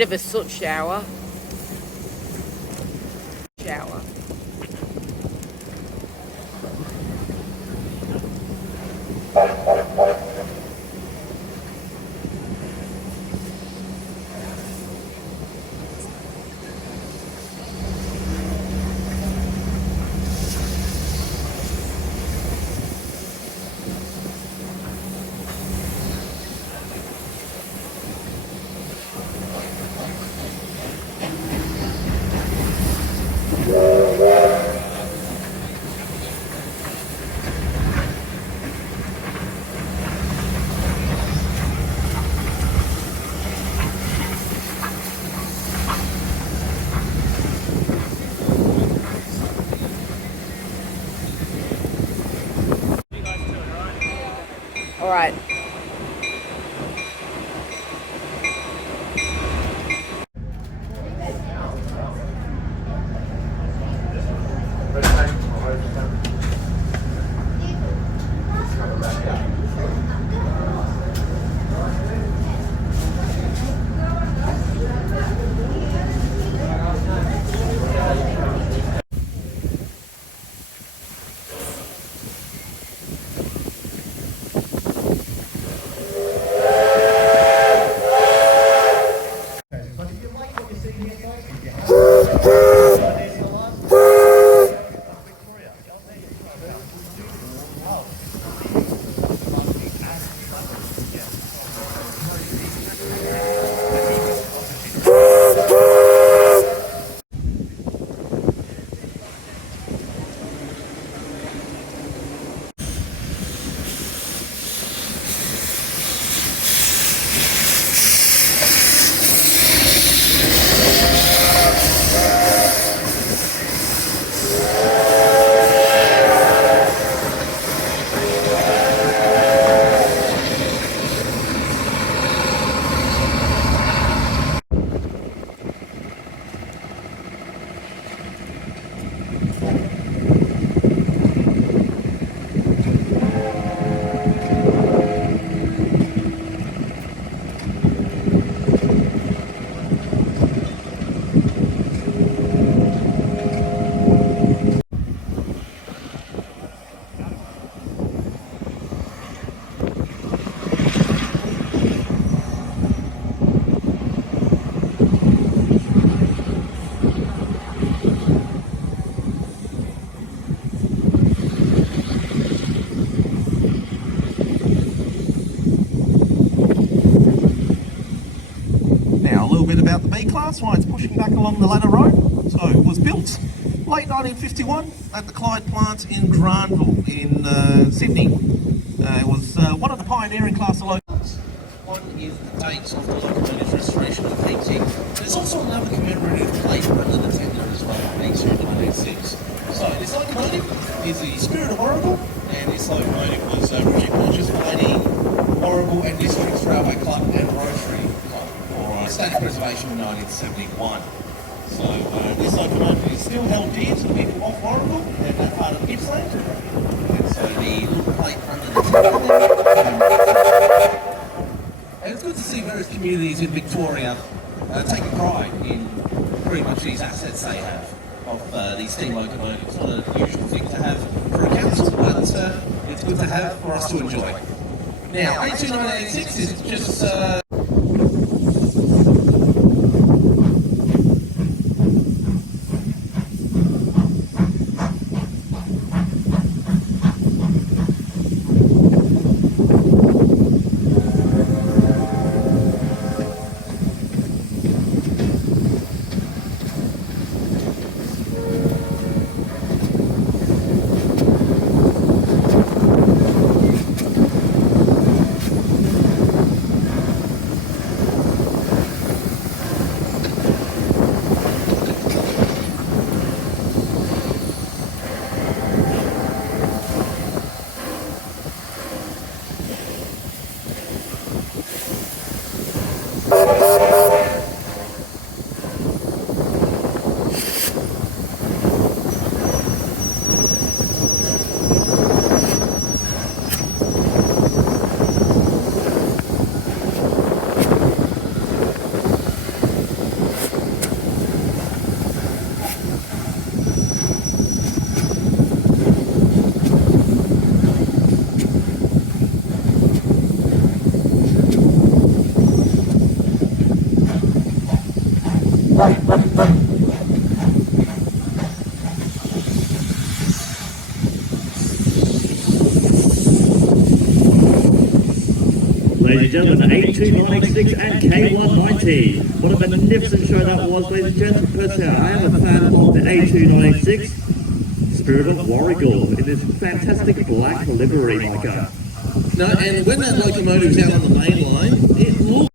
Bit of a soot shower. Shower. All right. About the B class, why it's pushing back along the ladder road. So it was built late 1951 at the Clyde plant in Granville in Sydney. It was one of the pioneering class of locomotives. One is the dates of the locomotive's restoration and painting. There's also another commemorative plate under the tender as well, 1996. So this locomotive is the Spirit of Warragul, and this locomotive was originally purchased by the Warragul and Districts Railway Club and Rotary State Preservation in 1971. So this locomotive is still held dear to the people of Warragul and that part of Gippsland. And so the little plate under the and it's good to see various communities in Victoria taking pride in pretty much these assets they have of these steam locomotives. It's not a usual thing to have for a council, but it's good to have for us to enjoy. Now, 1986 is just Ladies and gentlemen, A2986 and K190. What a magnificent show that was, ladies and gentlemen. Personally, I am a fan of the A2986, Spirit of Warrigal, in this fantastic black livery, Micah. No, and when that locomotive's out on the main line, it looks...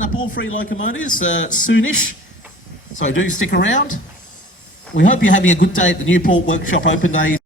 Up all three locomotives soonish, so do stick around. We hope you're having a good day at the Newport Workshop Open Day.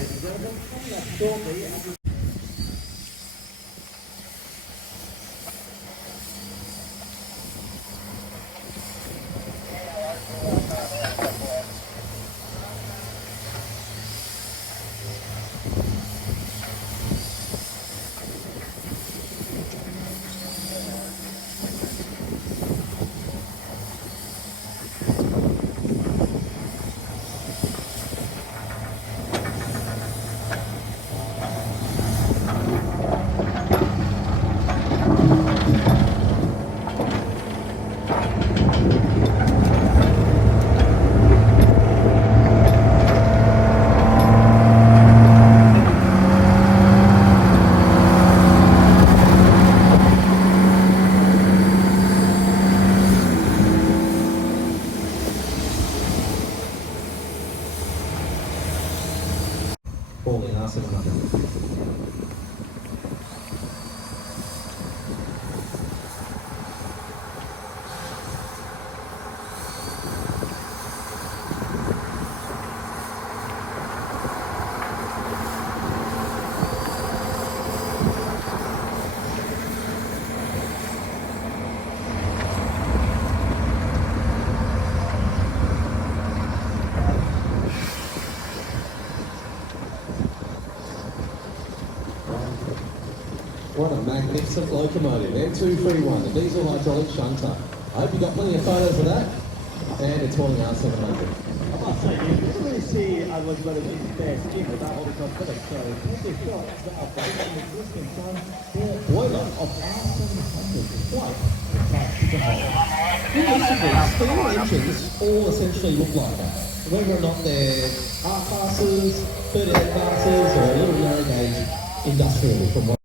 ladies and gentlemen. Coming up shortly. Falling answer to nothing. What a magnificent locomotive. M231, the diesel hydraulic shunter. I hope you got plenty of photos of that. And it's falling out 700. I must say, you never really see a locomotive in fair skin without all the cosmetics. So, take your shots that are based on the existing sun boiler of R700. Quite a tight superhole. Steam engines all essentially look like that. Whether or not they're R classes, 38 classes, or a little narrow gauge industrial from what